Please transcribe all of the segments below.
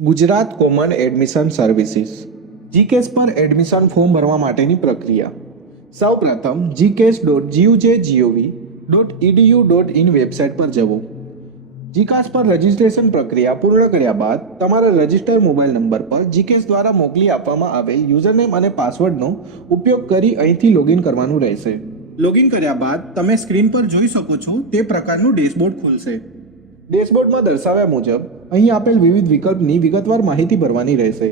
Gujarat common admission services જીકેસ પર admission form ભરવા માટેની પ્રક્રિયા. સૌપ્રથમ gcas.goj.gov.edu.in વેબસાઇટ પર જવું. જીકાસ પર રજિસ્ટ્રેશન પ્રક્રિયા પૂર્ણ કર્યા બાદ તમારા રજિસ્ટર્ડ મોબાઈલ નંબર પર જીકેસ દ્વારા મોકલી આપવામાં આવેલ યુઝરનેમ અને પાસવર્ડનો ઉપયોગ કરી અહીંથી લોગિન કરવાનું રહેશે. લોગિન કર્યા બાદ તમે સ્ક્રીન પર જોઈ શકો છો તે પ્રકારનું ડેશબોર્ડ ખુલશે. ડેશબોર્ડમાં દર્શાવ્યા મુજબ અહીં આપેલ વિવિધ વિકલ્પની વિગતવાર માહિતી ભરવાની રહેશે.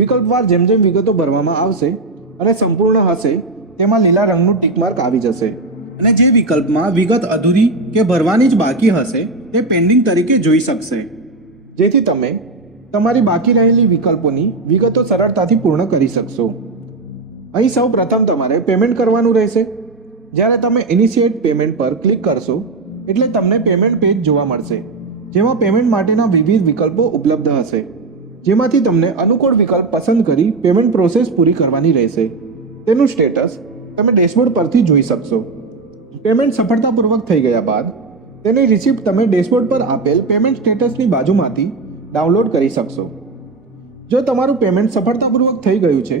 વિકલ્પવાર જેમ જેમ વિગતો ભરવામાં આવશે અને સંપૂર્ણ હશે તેમાં લીલા રંગનું ટિક માર્ક આવી જશે અને જે વિકલ્પમાં વિગત અધૂરી કે ભરવાની જ બાકી હશે તે પેન્ડિંગ તરીકે જોઈ શકશે, જેથી તમે તમારી બાકી રહેલી વિકલ્પોની વિગતો સરળતાથી પૂર્ણ કરી શકશો. અહીં સૌ પ્રથમ તમારે પેમેન્ટ કરવાનું રહેશે. જ્યારે તમે ઇનિશિએટ પેમેન્ટ પર ક્લિક કરશો એટલે તમને પેમેન્ટ પેજ જોવા મળશે, જેમાં પેમેન્ટ માટેના વિવિધ વિકલ્પો ઉપલબ્ધ હશે, જેમાંથી તમને અનુકૂળ વિકલ્પ પસંદ કરી પેમેન્ટ પ્રોસેસ પૂરી કરવાની રહેશે. તેનું સ્ટેટસ તમે ડેશબોર્ડ પરથી જોઈ શકશો. પેમેન્ટ સફળતાપૂર્વક થઈ ગયા બાદ તેની રિસિપ્ટ તમે ડેશબોર્ડ પર આપેલ પેમેન્ટ સ્ટેટસની બાજુમાંથી ડાઉનલોડ કરી શકશો. જો તમારું પેમેન્ટ સફળતાપૂર્વક થઈ ગયું છે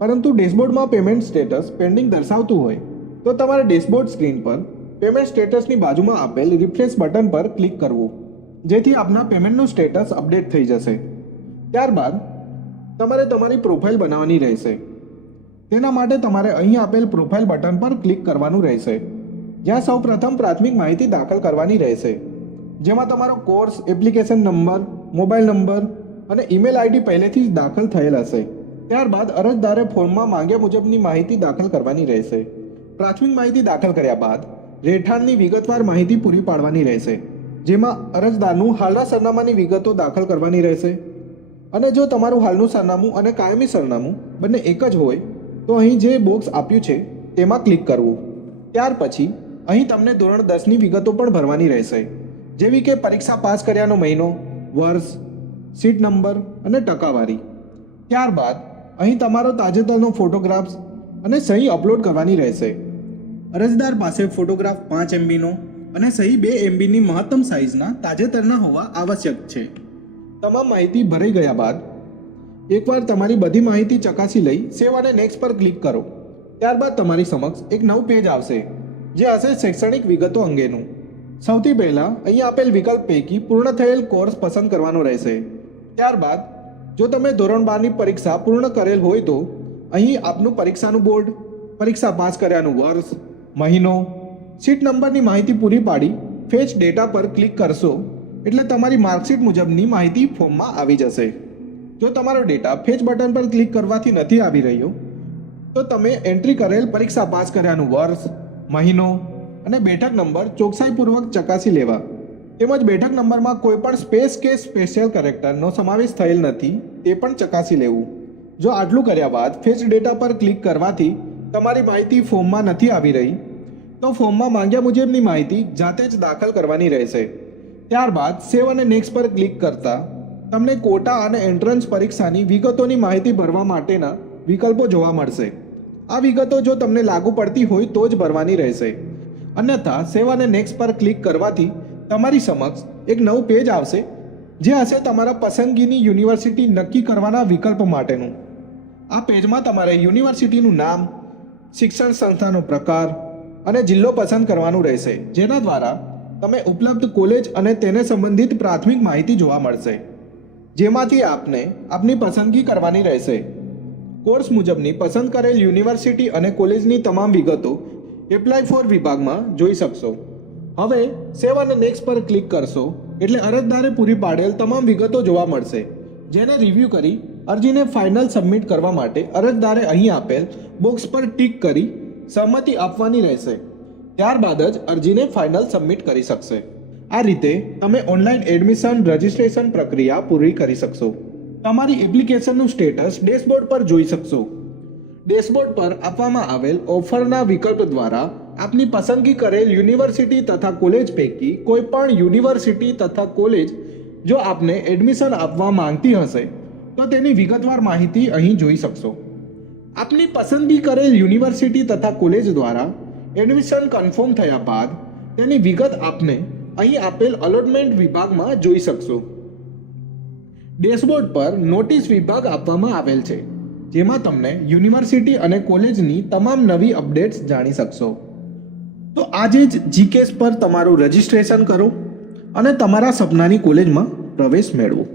પરંતુ ડેશબોર્ડમાં પેમેન્ટ સ્ટેટસ પેન્ડિંગ દર્શાવતું હોય તો તમારે ડેશબોર્ડ સ્ક્રીન પર પેમેન્ટ સ્ટેટસની બાજુમાં આપેલ રિફ્રેશ બટન પર ક્લિક કરવું, જેથી આપના પેમેન્ટનું સ્ટેટસ અપડેટ થઈ જશે. ત્યારબાદ તમારે તમારી પ્રોફાઇલ બનાવવાની રહેશે. તેના માટે તમારે અહીં આપેલ પ્રોફાઇલ બટન પર ક્લિક કરવાનું રહેશે, જ્યાં સૌ પ્રથમ પ્રાથમિક માહિતી દાખલ કરવાની રહેશે, જેમાં તમારો course, application number, mobile number અને ઈમેલ આઈડી પહેલેથી જ દાખલ થયેલ હશે. ત્યારબાદ અરજદારે ફોર્મમાં માંગ્યા મુજબની માહિતી દાખલ કરવાની રહેશે. પ્રાથમિક માહિતી દાખલ કર્યા બાદ રહેઠાણની વિગતવાર માહિતી પૂરી પાડવાની રહેશે, જેમાં અરજદારનું હાલના સરનામાની વિગતો દાખલ કરવાની રહેશે. અને જો તમારું હાલનું સરનામું અને કાયમી સરનામું બંને એક જ હોય તો અહીં જે બોક્સ આપ્યું છે તેમાં ક્લિક કરવું. ત્યાર પછી અહીં તમને ધોરણ 10ની વિગતો પણ ભરવાની રહેશે, જેવી કે પરીક્ષા પાસ કર્યાનો મહિનો, વર્ષ, સીટ નંબર અને ટકાવારી. ત્યારબાદ અહીં તમારો તાજેતરનો ફોટોગ્રાફ્સ અને સહી અપલોડ કરવાની રહેશે. અરજદાર પાસે ફોટોગ્રાફ 5 MBનો અને સહી 2 MBની મહત્તમ સાઇઝના તાજેતરના હોવા આવશ્યક છે. તમામ માહિતી ભરાઈ ગયા બાદ એકવાર તમારી બધી માહિતી ચકાસી લઈ સેવ અને નેક્સ્ટ પર ક્લિક કરો. ત્યારબાદ તમારી સમક્ષ એક નવું પેજ આવશે, જે હશે શૈક્ષણિક વિગતો અંગેનું. સૌથી પહેલાં અહીં આપેલ વિકલ્પ પૈકી પૂર્ણ થયેલ કોર્સ પસંદ કરવાનો રહેશે. ત્યારબાદ જો તમે ધોરણ 12ની પરીક્ષા પૂર્ણ કરેલ હોય તો અહીં આપનું પરીક્ષાનું બોર્ડ, પરીક્ષા પાસ કર્યાનું વર્ષ, મહિનો, સીટ નંબરની માહિતી પૂરી પાડી ફેચ ડેટા પર ક્લિક કરશો એટલે તમારી માર્કશીટ મુજબની માહિતી ફોર્મમાં આવી જશે. જો તમારો ડેટા ફેચ બટન પર ક્લિક કરવાથી નથી આવી રહ્યો તો તમે એન્ટ્રી કરેલ પરીક્ષા પાસ કર્યાનું વર્ષ, મહિનો અને બેઠક નંબર ચોકસાઈપૂર્વક ચકાસી લેવા, તેમજ બેઠક નંબરમાં કોઈ પણ સ્પેસ કે સ્પેશિયલ કેરેક્ટરનો સમાવેશ થયેલ નથી તે પણ ચકાસી લેવું. જો આટલું કર્યા બાદ ફેચ ડેટા પર ક્લિક કરવાથી તમારી માહિતી ફોર્મમાં નથી આવી રહી તો ફોર્મમાં માંગ્યા મુજબની માહિતી જાતે જ દાખલ કરવાની રહેશે. ત્યારબાદ સેવ અને નેક્સ્ટ પર ક્લિક કરતાં તમને કોટા અને એન્ટ્રન્સ પરીક્ષાની વિગતોની માહિતી ભરવા માટેના વિકલ્પો જોવા મળશે. આ વિગતો જો તમને લાગુ પડતી હોય તો જ ભરવાની રહેશે, અન્યથા સેવ અને નેક્સ્ટ પર ક્લિક કરવાથી તમારી સમક્ષ એક નવું પેજ આવશે, જે હશે તમારા પસંદગીની યુનિવર્સિટી નક્કી કરવાના વિકલ્પ માટેનું. આ પેજમાં તમારે યુનિવર્સિટીનું નામ, શિક્ષણ સંસ્થાનો પ્રકાર અને જિલ્લો પસંદ કરવાનું રહેશે, જેના દ્વારા તમે ઉપલબ્ધ કોલેજ અને તેને સંબંધિત પ્રાથમિક માહિતી જોવા મળશે, જેમાંથી આપને આપની પસંદગી કરવાની રહેશે. કોર્સ મુજબની પસંદ કરેલ યુનિવર્સિટી અને કોલેજની તમામ વિગતો એપ્લાય ફોર વિભાગમાં જોઈ શકશો. હવે સેવ અને નેક્સ્ટ પર ક્લિક કરશો એટલે અરજદારે પૂરી પાડેલ તમામ વિગતો જોવા મળશે, જેને રિવ્યૂ કરી અરજીને ફાઇનલ સબમિટ કરવા માટે અરજદારે અહીં આપેલ બોક્સ પર ટિક કરી સહમતિ આપવાની રહેશે. ત્યારબાદ જ અરજીને ફાઇનલ સબમિટ કરી શકશે. આ રીતે તમે ઓનલાઈન એડમિશન રજિસ્ટ્રેશન પ્રક્રિયા પૂરી કરી શકશો. તમારી એપ્લિકેશનનું સ્ટેટસ ડેશબોર્ડ પર જોઈ શકશો. ડેશબોર્ડ પર આપવામાં આવેલ ઓફરના વિકલ્પ દ્વારા આપની પસંદગી કરેલ યુનિવર્સિટી તથા કોલેજ પૈકી કોઈ પણ યુનિવર્સિટી તથા કોલેજ જો આપને એડમિશન આપવા માંગતી હશે તો તેની વિગતવાર માહિતી અહીં જોઈ શકશો. આપની પસંદગી કરેલ યુનિવર્સિટી તથા કોલેજ દ્વારા એડમિશન કન્ફર્મ થયા બાદ તેની વિગત આપને અહીં આપેલ અલોટમેન્ટ વિભાગમાં જોઈ શકશો. ડેશબોર્ડ પર નોટિસ વિભાગ આપવામાં આવેલ છે, જેમાં તમને યુનિવર્સિટી અને કોલેજની તમામ નવી અપડેટ્સ જાણી શકશો. તો આજે જ જીકેસ પર તમારું રજિસ્ટ્રેશન કરો અને તમારા સપનાની કોલેજમાં પ્રવેશ મેળવો.